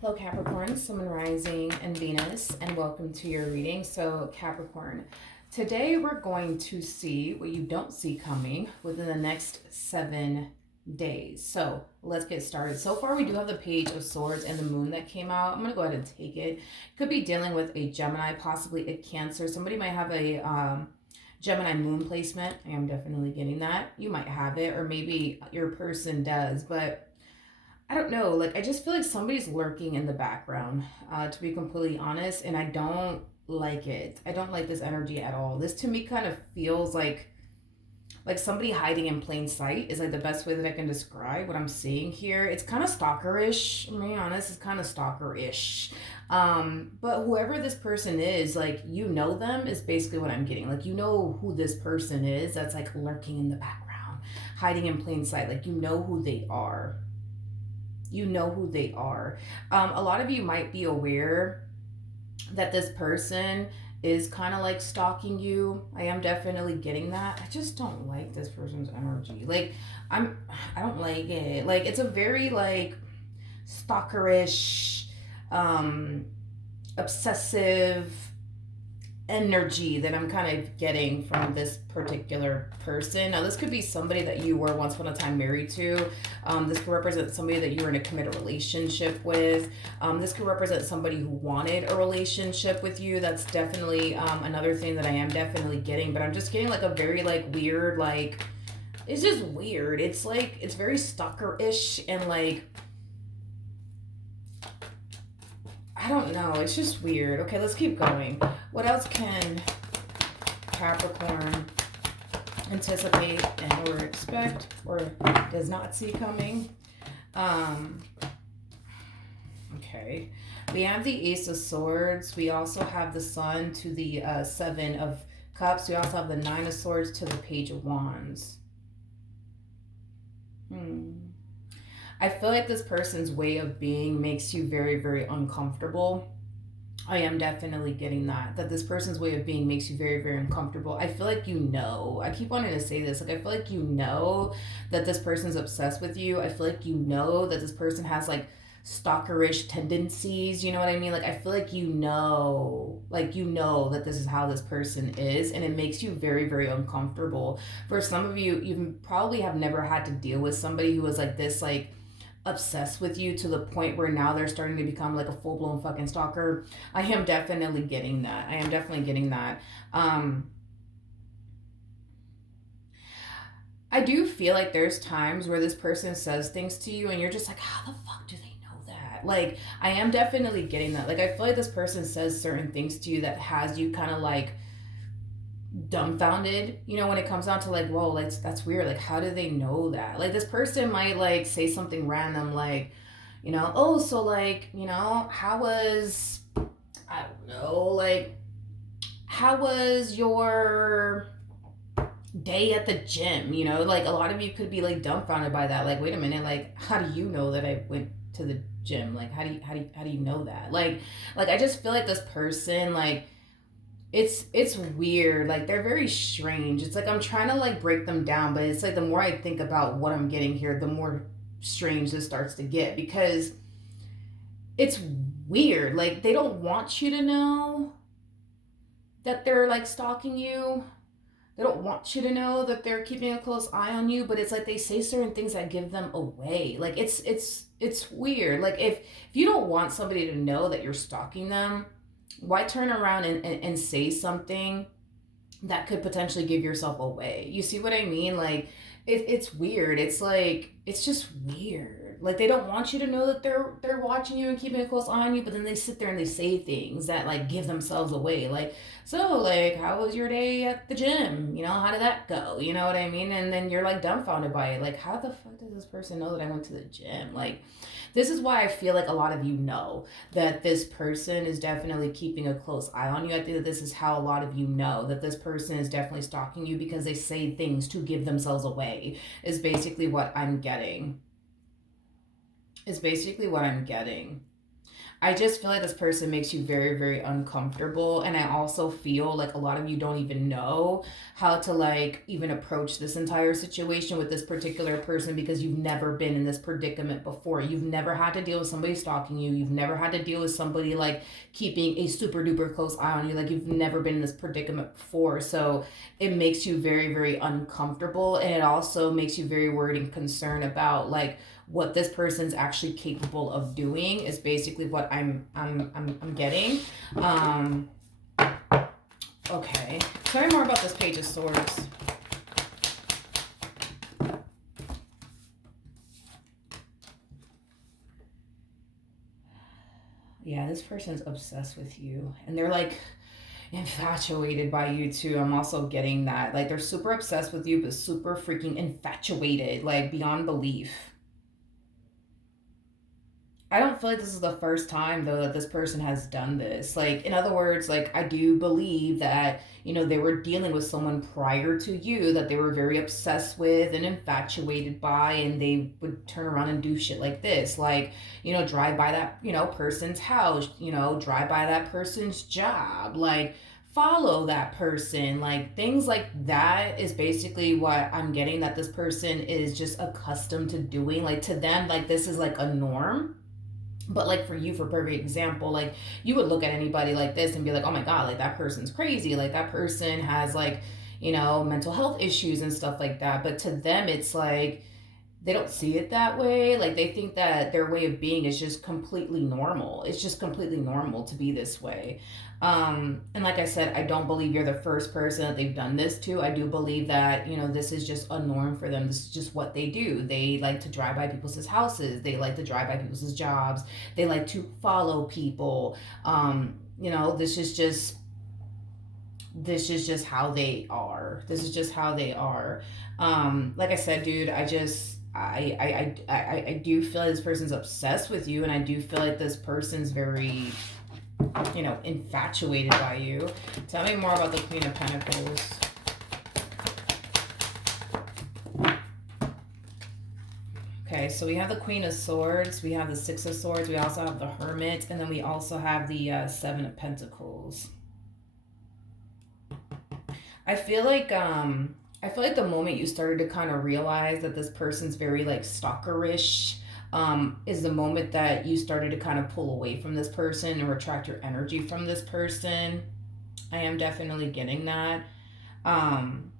Hello Capricorn, Sun, Rising, and Venus, and welcome to your reading. So Capricorn, today we're going to see what you don't see coming within the next 7 days. So let's get started. So far we do have the Page of Swords and the Moon that came out. I'm going to go ahead and take it. Could be dealing with a Gemini, possibly a Cancer. Somebody might have a Gemini moon placement. I am definitely getting that. You might have it, or maybe your person does, but I don't know. Like, I just feel like somebody's lurking in the background, to be completely honest, and I don't like it. I don't like this energy at all. This to me kind of feels like somebody hiding in plain sight is like the best way that I can describe what I'm seeing here. It's kind of stalkerish. I'm being honest, it's kind of stalkerish. But whoever this person is, like, you know them is basically what I'm getting. Like, you know who this person is that's like lurking in the background, hiding in plain sight. Like, you know who they are. You know who they are. A lot of you might be aware that this person is kind of like stalking you. I am definitely getting that. I just don't like this person's energy. Like, I don't like it. Like, it's a very like stalkerish, obsessive energy that I'm kind of getting from this particular person. Now, this could be somebody that you were once upon a time married to. This could represent somebody that you were in a committed relationship with. This could represent somebody who wanted a relationship with you. That's definitely another thing that I am definitely getting. But I'm just getting like a very like weird, like, it's just weird. It's like, it's very stalker-ish and like, I don't know. It's just weird. Okay, let's keep going. What else can Capricorn anticipate and or expect or does not see coming? Okay. We have the Ace of Swords. We also have the Sun to the Seven of Cups. We also have the Nine of Swords to the Page of Wands. I feel like this person's way of being makes you very, very uncomfortable. I am definitely getting that this person's way of being makes you very, very uncomfortable. I feel like you know. I keep wanting to say this. Like, I feel like you know that this person's obsessed with you. I feel like you know that this person has like stalkerish tendencies. You know what I mean? Like, I feel like you know that this is how this person is, and it makes you very, very uncomfortable. For some of you, you probably have never had to deal with somebody who was like this, like obsessed with you to the point where now they're starting to become like a full-blown fucking stalker. I am definitely getting that. I do feel like there's times where this person says things to you and you're just like, how the fuck do they know that? Like, I am definitely getting that. Like, I feel like this person says certain things to you that has you kind of like dumbfounded, you know, when it comes down to like, whoa, like, that's weird. Like, how do they know that? Like, this person might like say something random, like, you know, oh, so like, you know, I don't know, like, how was your day at the gym? You know, like, a lot of you could be like dumbfounded by that. Like, wait a minute, like, how do you know that I went to the gym? Like, how do you know that? Like I just feel like this person, like, it's weird. Like, they're very strange. It's like I'm trying to like break them down, but it's like the more I think about what I'm getting here, the more strange this starts to get, because it's weird. Like, they don't want you to know that they're like stalking you. They don't want you to know that they're keeping a close eye on you, but it's like they say certain things that give them away. Like, it's weird. Like, if you don't want somebody to know that you're stalking them, why turn around and say something that could potentially give yourself away? You see what I mean? Like, it's weird. It's like, it's just weird. Like, they don't want you to know that they're watching you and keeping a close eye on you, but then they sit there and they say things that like give themselves away. Like, so like, how was your day at the gym? You know, how did that go? You know what I mean? And then you're like dumbfounded by it. Like, how the fuck does this person know that I went to the gym? Like, this is why I feel like a lot of you know that this person is definitely keeping a close eye on you. I think that this is how a lot of you know that this person is definitely stalking you, because they say things to give themselves away, is basically what I'm getting. I just feel like this person makes you very, very uncomfortable. And I also feel like a lot of you don't even know how to like even approach this entire situation with this particular person because you've never been in this predicament before. You've never had to deal with somebody stalking you. You've never had to deal with somebody like keeping a super duper close eye on you. Like you've never been in this predicament before. So it makes you very, very uncomfortable. And it also makes you very worried and concerned about like what this person's actually capable of doing is basically what I'm getting. Um, okay, tell me more about this Page of Swords. Yeah, this person's obsessed with you, and they're like infatuated by you too. I'm also getting that. Like they're super obsessed with you, but super freaking infatuated, like beyond belief. I don't feel like this is the first time though that this person has done this. Like in other words, like I do believe that, you know, they were dealing with someone prior to you that they were very obsessed with and infatuated by, and they would turn around and do shit like this. Like, you know, drive by that, you know, person's house, you know, drive by that person's job, like follow that person, like things like that is basically what I'm getting, that this person is just accustomed to doing. Like to them, like this is like a norm. But like for you, for perfect example, like you would look at anybody like this and be like, oh my god, like that person's crazy, like that person has like, you know, mental health issues and stuff like that. But to them it's like they don't see it that way. Like they think that their way of being is just completely normal. It's just completely normal to be this way. And like I said, I don't believe you're the first person that they've done this to. I do believe that, you know, this is just a norm for them. This is just what they do. They like to drive by people's houses. They like to drive by people's jobs. They like to follow people. You know, this is just how they are. This is just how they are. Like I said, dude, I do feel like this person's obsessed with you, and I do feel like this person's very, you know, infatuated by you. Tell me more about the Queen of Pentacles. Okay, so we have the Queen of Swords, we have the Six of Swords, we also have the Hermit, and then we also have the Seven of Pentacles. I feel like the moment you started to kind of realize that this person's very like stalkerish, is the moment that you started to kind of pull away from this person and retract your energy from this person. I am definitely getting that. Um,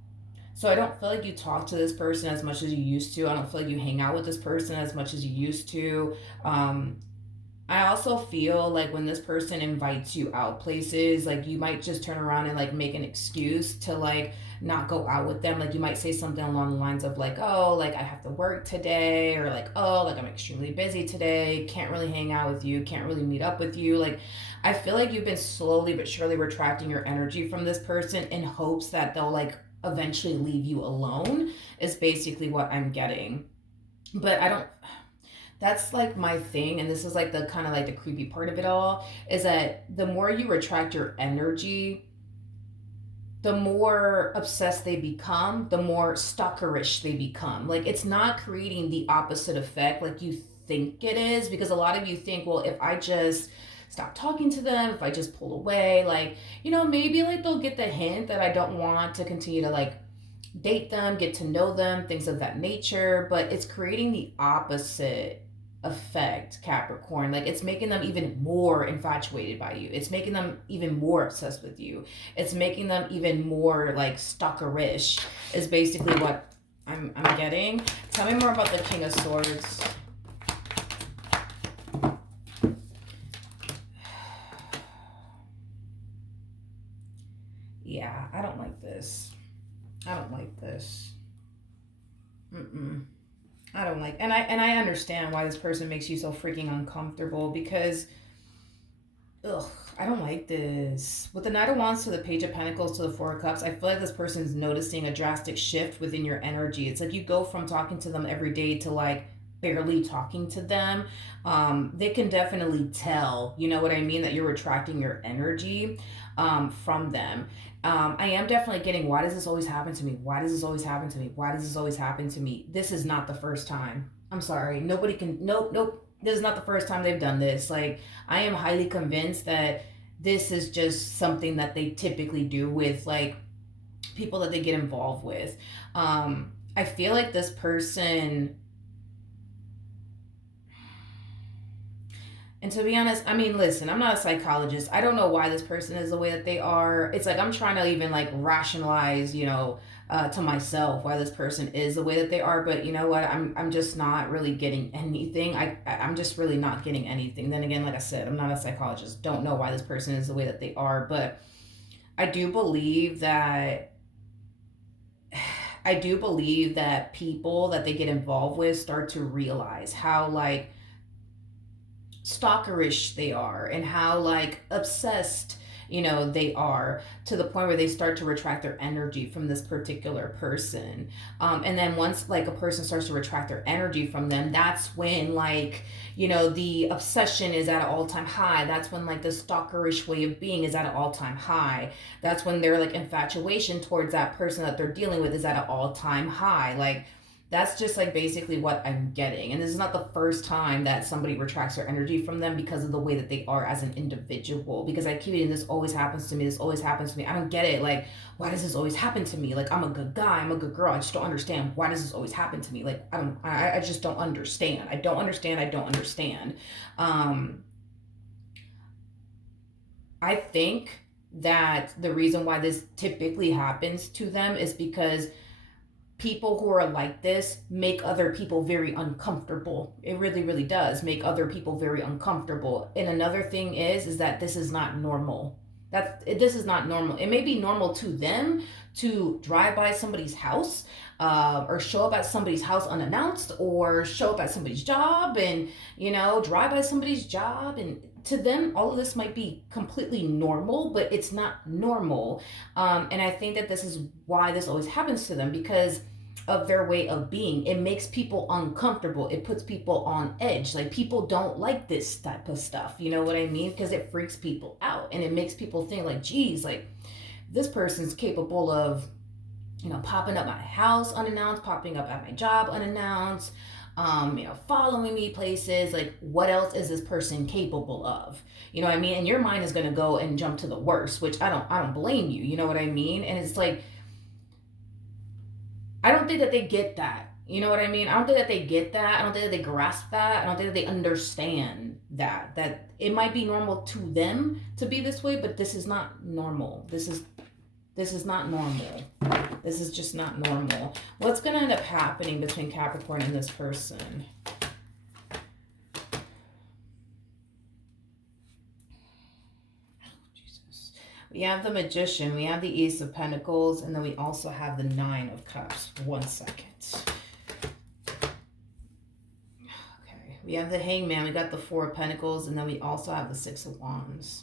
so I don't feel like you talk to this person as much as you used to. I don't feel like you hang out with this person as much as you used to. Um, I also feel like when this person invites you out places, like you might just turn around and like make an excuse to like not go out with them. Like you might say something along the lines of like, oh, like I have to work today, or like, oh, like I'm extremely busy today, can't really hang out with you, can't really meet up with you. Like I feel like you've been slowly but surely retracting your energy from this person in hopes that they'll like eventually leave you alone, is basically what I'm getting. But I don't, that's like my thing, and this is like the kind of like the creepy part of it all, is that the more you retract your energy, the more obsessed they become, the more stalkerish they become. Like it's not creating the opposite effect like you think it is, because a lot of you think, well, if I just stop talking to them, if I just pull away, like, you know, maybe like they'll get the hint that I don't want to continue to like date them, get to know them, things of that nature. But it's creating the opposite effect, Capricorn. Like it's making them even more infatuated by you. It's making them even more obsessed with you. It's making them even more like stalkerish, is basically what I'm getting. Tell me more about the King of Swords. Yeah, I don't like this. I don't like this. Mm-mm. I don't like, and I understand why this person makes you so freaking uncomfortable, because ugh, I don't like this. With the Knight of Wands to the Page of Pentacles to the Four of Cups, I feel like this person's noticing a drastic shift within your energy. It's like you go from talking to them every day to like barely talking to them. They can definitely tell, you know what I mean, that you're retracting your energy from them. I am definitely getting, why does this always happen to me? Why does this always happen to me? Why does this always happen to me? This is not the first time. I'm sorry. Nobody can, nope, nope. This is not the first time they've done this. Like, I am highly convinced that this is just something that they typically do with like people that they get involved with. I feel like this person, and to be honest, I mean, listen, I'm not a psychologist. I don't know why this person is the way that they are. It's like I'm trying to even like rationalize, to myself why this person is the way that they are. But you know what? I'm just not really getting anything. I'm just really not getting anything. Then again, like I said, I'm not a psychologist. Don't know why this person is the way that they are. But I do believe that I do believe that people that they get involved with start to realize how like stalkerish they are and how like obsessed they are, to the point where they start to retract their energy from this particular person. And then once like a person starts to retract their energy from them, that's when like the obsession is at an all-time high. That's when like the stalkerish way of being is at an all-time high. That's when their like infatuation towards that person that they're dealing with is at an all-time high. Like, that's just like basically what I'm getting. And this is not the first time that somebody retracts their energy from them because of the way that they are as an individual. Because I keep eating, this always happens to me. This always happens to me. I don't get it. Like, why does this always happen to me? Like, I'm a good guy. I'm a good girl. I just don't understand. Why does this always happen to me? Like, I just don't understand. I don't understand. I don't understand. Um, I think that the reason why this typically happens to them is because people who are like this make other people very uncomfortable. It really, really does make other people very uncomfortable. And another thing is that this is not normal. This is not normal. It may be normal to them to drive by somebody's house, or show up at somebody's house unannounced, or show up at somebody's job and drive by somebody's job, and to them all of this might be completely normal, but it's not normal. And I think that this is why this always happens to them, because of their way of being. It makes people uncomfortable. It puts people on edge. Like, people don't like this type of stuff. You know what I mean? Because it freaks people out and it makes people think like, geez, like this person's capable of, popping up my house unannounced, popping up at my job unannounced, following me places. Like, what else is this person capable of? You know what I mean? And your mind is gonna go and jump to the worst, which I don't blame you. You know what I mean? And it's like, I don't think that they get that. You know what I mean? I don't think that they get that. I don't think that they grasp that. I don't think that they understand that it might be normal to them to be this way, but this is not normal. This is not normal. This is just not normal. What's going to end up happening between Capricorn and this person? We have the Magician, we have the Ace of Pentacles, and then we also have the Nine of Cups. 1 second. Okay, we have the Hangman, we got the Four of Pentacles, and then we also have the Six of Wands.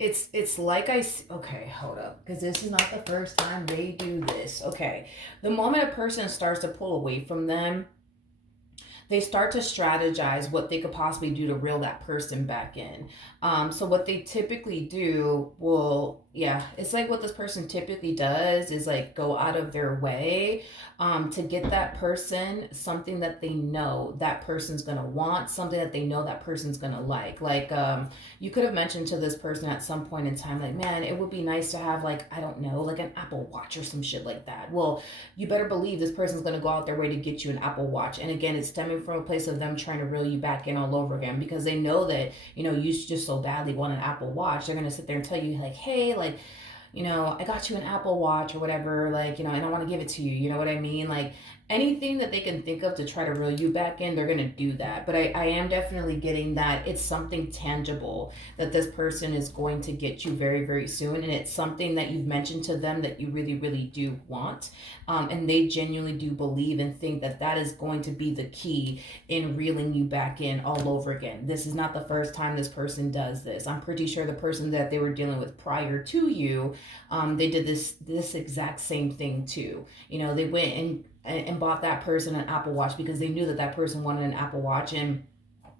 It's like okay, hold up, because this is not the first time they do this. Okay, the moment a person starts to pull away from them, they start to strategize what they could possibly do to reel that person back in. So what they typically do it's like what this person typically does is like go out of their way to get that person something that they know that person's gonna want, something that they know that person's gonna like. Like, you could have mentioned to this person at some point in time, like, man, it would be nice to have, like, I don't know, like an Apple Watch or some shit like that. Well, you better believe this person's gonna go out their way to get you an Apple Watch. And again, it's stemming from a place of them trying to reel you back in all over again, because they know that you just so badly want an Apple Watch. They're gonna sit there and tell you like, hey, like, I got you an Apple Watch or whatever, like, and I want to give it to you. You know what I mean? Like, anything that they can think of to try to reel you back in, they're going to do that. But I am definitely getting that it's something tangible that this person is going to get you very, very soon. And it's something that you've mentioned to them that you really, really do want. And they genuinely do believe and think that that is going to be the key in reeling you back in all over again. This is not the first time this person does this. I'm pretty sure the person that they were dealing with prior to you, they did this exact same thing too. They went and bought that person an Apple Watch because they knew that person wanted an Apple Watch. And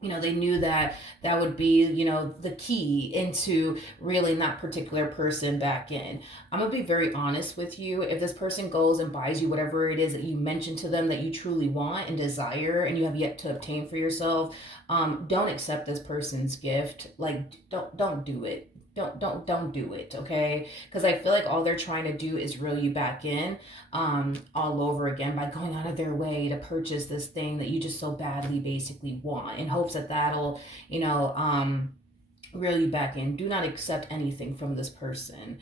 they knew that that would be, the key into reeling that particular person back in. I'm gonna be very honest with you. If this person goes and buys you whatever it is that you mentioned to them that you truly want and desire and you have yet to obtain for yourself, don't accept this person's gift. Like, don't do it. Don't do it, okay? Because I feel like all they're trying to do is reel you back in, all over again by going out of their way to purchase this thing that you just so badly basically want, in hopes that that'll, reel you back in. Do not accept anything from this person.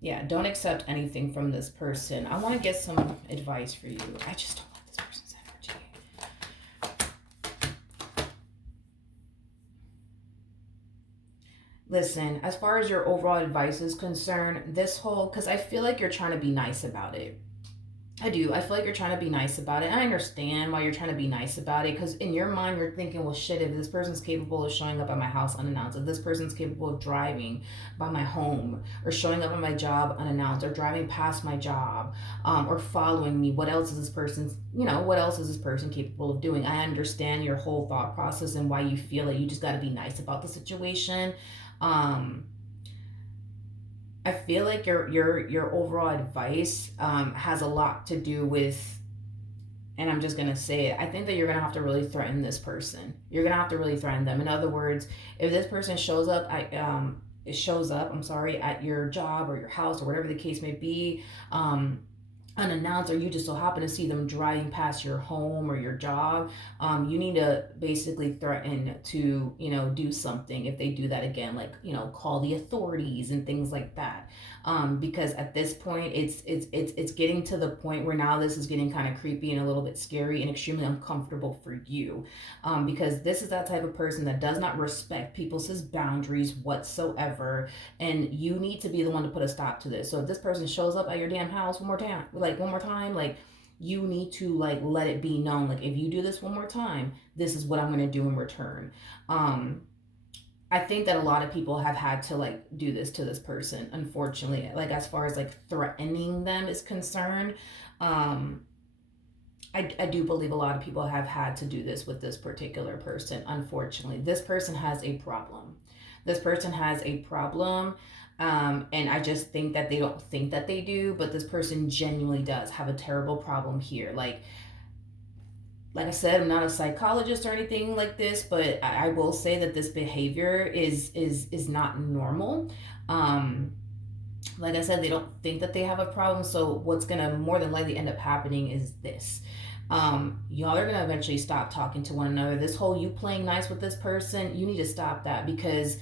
Yeah, don't accept anything from this person. I want to get some advice for you. I just don't like this person's energy. Listen, as far as your overall advice is concerned, this whole, because I feel like you're trying to be nice about it. I do. I feel like you're trying to be nice about it. I understand why you're trying to be nice about it, because in your mind, you're thinking, well, shit, if this person's capable of showing up at my house unannounced, if this person's capable of driving by my home, or showing up at my job unannounced, or driving past my job, or following me, what else is this person capable of doing? I understand your whole thought process and why you feel like you just got to be nice about the situation. Um, I feel like your overall advice, has a lot to do with, and I'm just gonna say it. I think that you're gonna have to really threaten this person. You're gonna have to really threaten them. In other words, if this person shows up, I'm sorry, at your job or your house or whatever the case may be, unannounced, or you just so happen to see them driving past your home or your job, you need to basically threaten to, do something if they do that again, like, call the authorities and things like that. Because at this point, it's getting to the point where now this is getting kind of creepy and a little bit scary and extremely uncomfortable for you, because this is that type of person that does not respect people's boundaries whatsoever, and you need to be the one to put a stop to this. So if this person shows up at your damn house one more time, like, you need to, like, let it be known, like, if you do this one more time, this is what I'm going to do in return. um I think that a lot of people have had to, like, do this to this person, unfortunately, like, as far as like threatening them is concerned. um I do believe a lot of people have had to do this with this particular person. Unfortunately, this person has a problem. This person has a problem. And I just think that they don't think that they do, but this person genuinely does have a terrible problem here. Like I said, I'm not a psychologist or anything like this, but I will say that this behavior is not normal. Um, like I said, they don't think that they have a problem. So what's gonna more than likely end up happening is this. Y'all are gonna eventually stop talking to one another. This whole you playing nice with this person, you need to stop that, because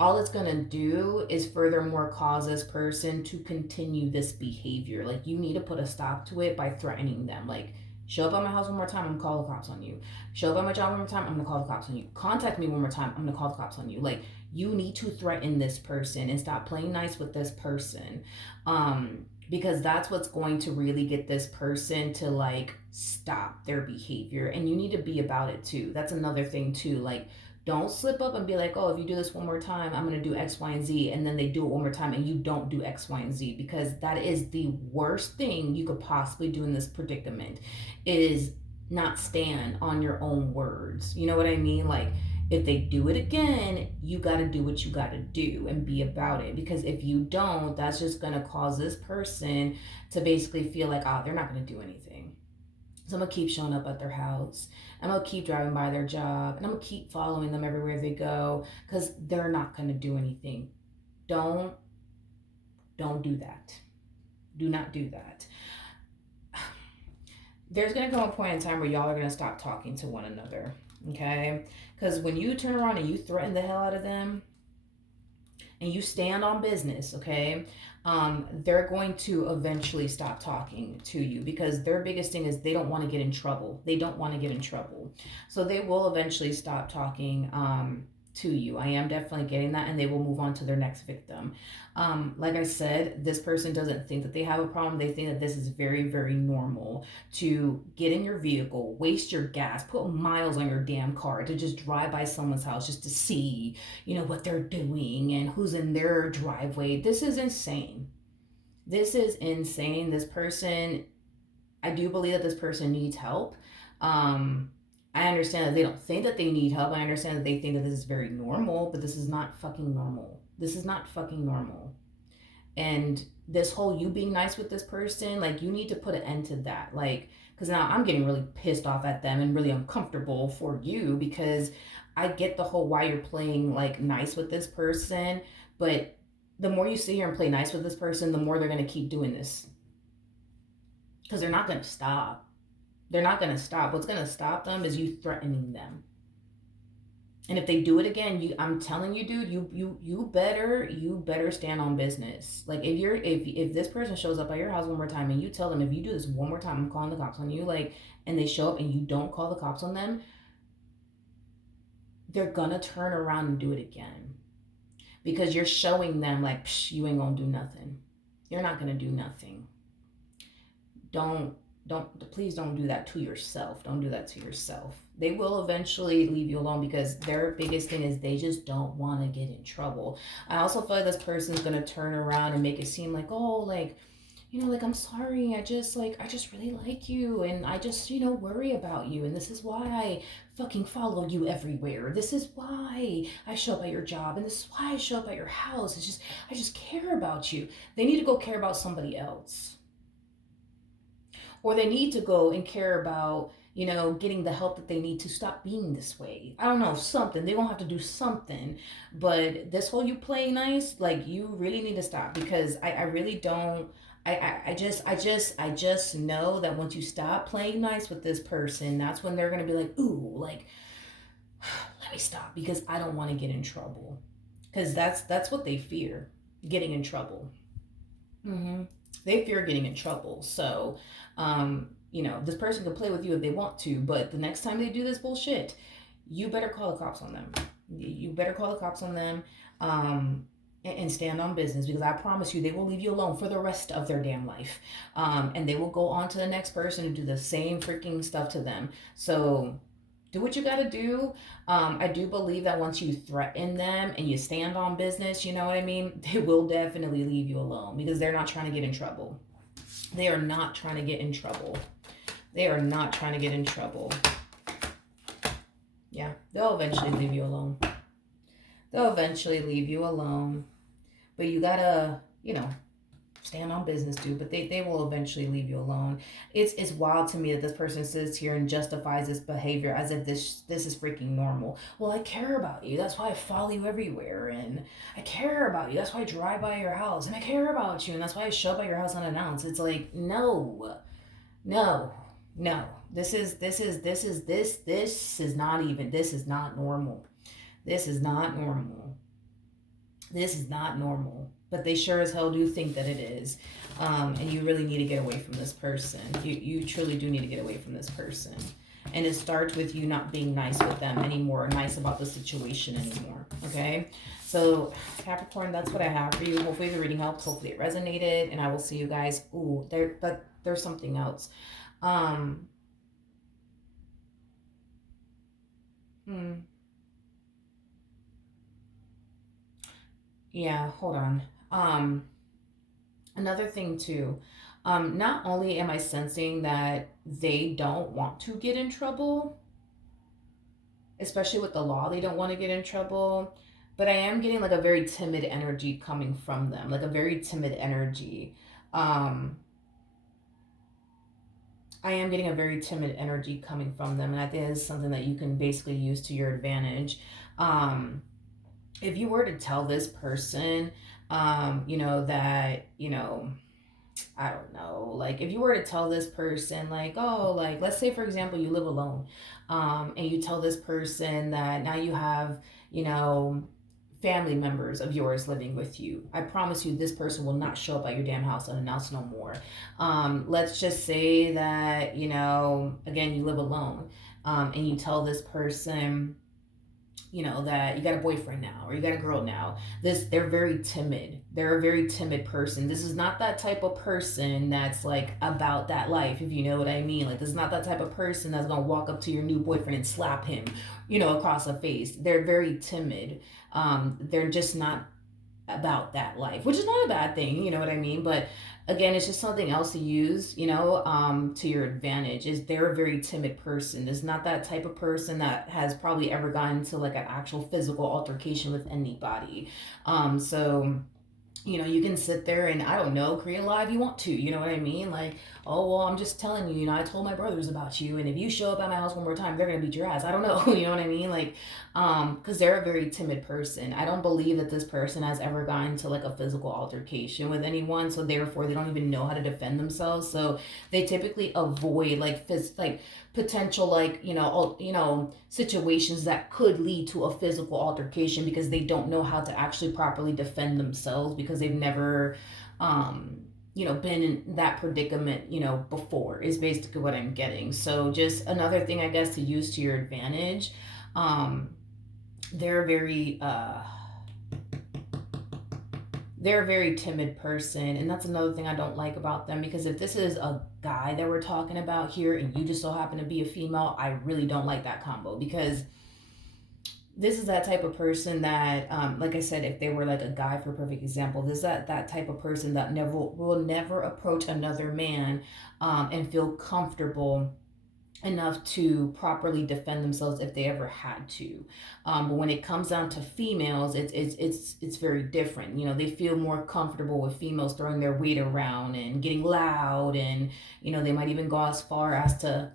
all it's gonna do is furthermore cause this person to continue this behavior. Like, you need to put a stop to it by threatening them. Like, show up at my house one more time, I'm gonna call the cops on you. Show up at my job one more time, I'm gonna call the cops on you. Contact me one more time, I'm gonna call the cops on you. Like, you need to threaten this person and stop playing nice with this person. Because that's what's going to really get this person to, like, stop their behavior. And you need to be about it too. That's another thing too. Like, don't slip up and be like, oh, if you do this one more time, I'm going to do X, Y, and Z. And then they do it one more time and you don't do X, Y, and Z. Because that is the worst thing you could possibly do in this predicament, is not stand on your own words. You know what I mean? Like, if they do it again, you got to do what you got to do and be about it. Because if you don't, that's just going to cause this person to basically feel like, oh, they're not going to do anything. So I'm gonna keep showing up at their house. I'm gonna keep driving by their job, and I'm gonna keep following them everywhere they go, because they're not gonna do anything. Don't don't do that. Do not do that. There's gonna come a point in time where y'all are gonna stop talking to one another. Okay? Because when you turn around and you threaten the hell out of them, and you stand on business, okay, they're going to eventually stop talking to you, because their biggest thing is they don't want to get in trouble. They don't want to get in trouble. So they will eventually stop talking, to you. I am definitely getting that, and they will move on to their next victim. Like I said, this person doesn't think that they have a problem. They think that this is very, very normal to get in your vehicle, waste your gas, put miles on your damn car to just drive by someone's house just to see, what they're doing and who's in their driveway. This is insane. This is insane. This person, I do believe that this person needs help. Um, I understand that they don't think that they need help. I understand that they think that this is very normal, but this is not fucking normal. This is not fucking normal. And this whole you being nice with this person, like, you need to put an end to that. Like, because now I'm getting really pissed off at them and really uncomfortable for you, because I get the whole why you're playing like nice with this person, but the more you sit here and play nice with this person, the more they're going to keep doing this, because they're not going to stop. They're not going to stop. What's going to stop them is you threatening them. And if they do it again, I'm telling you, dude, you better stand on business. Like, if this person shows up at your house one more time and you tell them, if you do this one more time, I'm calling the cops on you, like, and they show up and you don't call the cops on them, they're gonna turn around and do it again, because you're showing them like, psh, you ain't gonna do nothing. You're not gonna do nothing. don't don't please don't do that to yourself. Don't do that to yourself. They will eventually leave you alone, because their biggest thing is they just don't want to get in trouble. I also feel like this person's going to turn around and make it seem like, oh, like, like, I'm sorry, I just really like you, and I just, worry about you, and this is why I fucking follow you everywhere. This is why I show up at your job, and this is why I show up at your house. It's just, I just care about you. They need to go care about somebody else, or they need to go and care about, getting the help that they need to stop being this way. I don't know, something. They won't have to do something. But this whole you play nice, like, you really need to stop, because I really don't. I just know that once you stop playing nice with this person, that's when they're gonna be like, ooh, like, let me stop, because I don't want to get in trouble. Because that's what they fear, getting in trouble. Mm-hmm. They fear getting in trouble. So, this person can play with you if they want to, but the next time they do this bullshit, you better call the cops on them. You better call the cops on them, and stand on business, because I promise you, they will leave you alone for the rest of their damn life. And they will go on to the next person and do the same freaking stuff to them. So, do what you got to do. I do believe that once you threaten them and you stand on business, you know what I mean? They will definitely leave you alone, because they're not trying to get in trouble. They are not trying to get in trouble. They are not trying to get in trouble. Yeah, they'll eventually leave you alone. They'll eventually leave you alone. But you gotta, stand on business, dude. But they will eventually leave you alone. It's wild to me that this person sits here and justifies this behavior as if this is freaking normal. Well, I care about you, that's why I follow you everywhere, and I care about you, that's why I drive by your house, and I care about you, and that's why I show up at your house unannounced. It's like, no, no, no. This is not even, this is not normal. This is not normal. This is not normal. But they sure as hell do think that it is. And you really need to get away from this person. You truly do need to get away from this person. And it starts with you not being nice with them anymore, nice about the situation anymore. Okay? So, Capricorn, that's what I have for you. Hopefully the reading helped. Hopefully it resonated. And I will see you guys. Ooh, there's something else. Um, hmm. Yeah, hold on. Um, Another thing too, not only am I sensing that they don't want to get in trouble, especially with the law, they don't want to get in trouble, but I am getting like a very timid energy coming from them, like a very timid energy. Um, I am getting a very timid energy coming from them, and I think it's something that you can basically use to your advantage. Um, if you were to tell this person, that, I don't know, like, if you were to tell this person, like, oh, like, let's say, for example, you live alone, and you tell this person that now you have, you know, family members of yours living with you. I promise you, this person will not show up at your damn house unannounced no more. Let's just say that, again, you live alone, and you tell this person, that you got a boyfriend now, or you got a girl now. They're very timid. They're a very timid person. This is not that type of person that's like about that life, if you know what I mean. Like, this is not that type of person that's gonna walk up to your new boyfriend and slap him, across the face. They're very timid. They're just not about that life, which is not a bad thing, you know what I mean? But again, it's just something else to use, to your advantage. Is they're a very timid person. Is not that type of person that has probably ever gotten into like an actual physical altercation with anybody. So you can sit there and I don't know, create a lie if you want to. You know what I mean? Like, oh well, I'm just telling you. I told my brothers about you, and if you show up at my house one more time, they're gonna beat your ass. I don't know. You know what I mean? Like, because they're a very timid person. I don't believe that this person has ever gotten to like a physical altercation with anyone, so therefore they don't even know how to defend themselves. So they typically avoid like potential like situations that could lead to a physical altercation because they don't know how to actually properly defend themselves because they've never been in that predicament before is basically what I'm getting. So just another thing I guess to use to your advantage. um they're very they're a very timid person, and that's another thing I don't like about them, because if this is a guy that we're talking about here and you just so happen to be a female, I really don't like that combo, because this is that type of person that, like I said, if they were like a guy, for a perfect example, this is that type of person that never will never approach another man and feel comfortable enough to properly defend themselves if they ever had to. But when it comes down to females, it's very different. They feel more comfortable with females throwing their weight around and getting loud, and they might even go as far as to,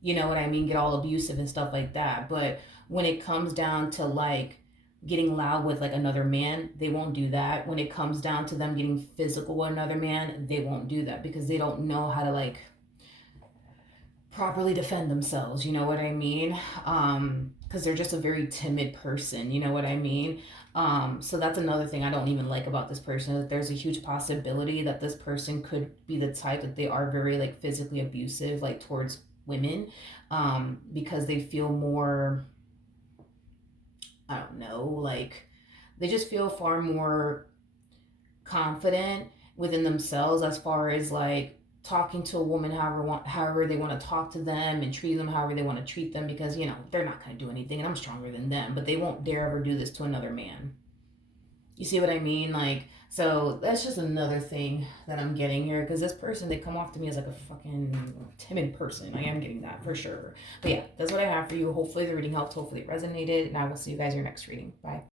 what I mean, get all abusive and stuff like that. But when it comes down to like getting loud with like another man, they won't do that. When it comes down to them getting physical with another man, they won't do that because they don't know how to like properly defend themselves. You know what I mean? Because they're just a very timid person. You know what I mean? So that's another thing I don't even like about this person. That there's a huge possibility that this person could be the type that they are very like physically abusive, like towards women, because they feel more, I don't know, like they just feel far more confident within themselves as far as like talking to a woman however they want to talk to them and treat them however they want to treat them, because they're not going to do anything and I'm stronger than them, but they won't dare ever do this to another man. You see what I mean? Like, so that's just another thing that I'm getting here, because this person, they come off to me as like a fucking timid person. I am getting that for sure. But yeah, that's what I have for you. Hopefully the reading helped, hopefully it resonated, and I will see you guys in your next reading. Bye.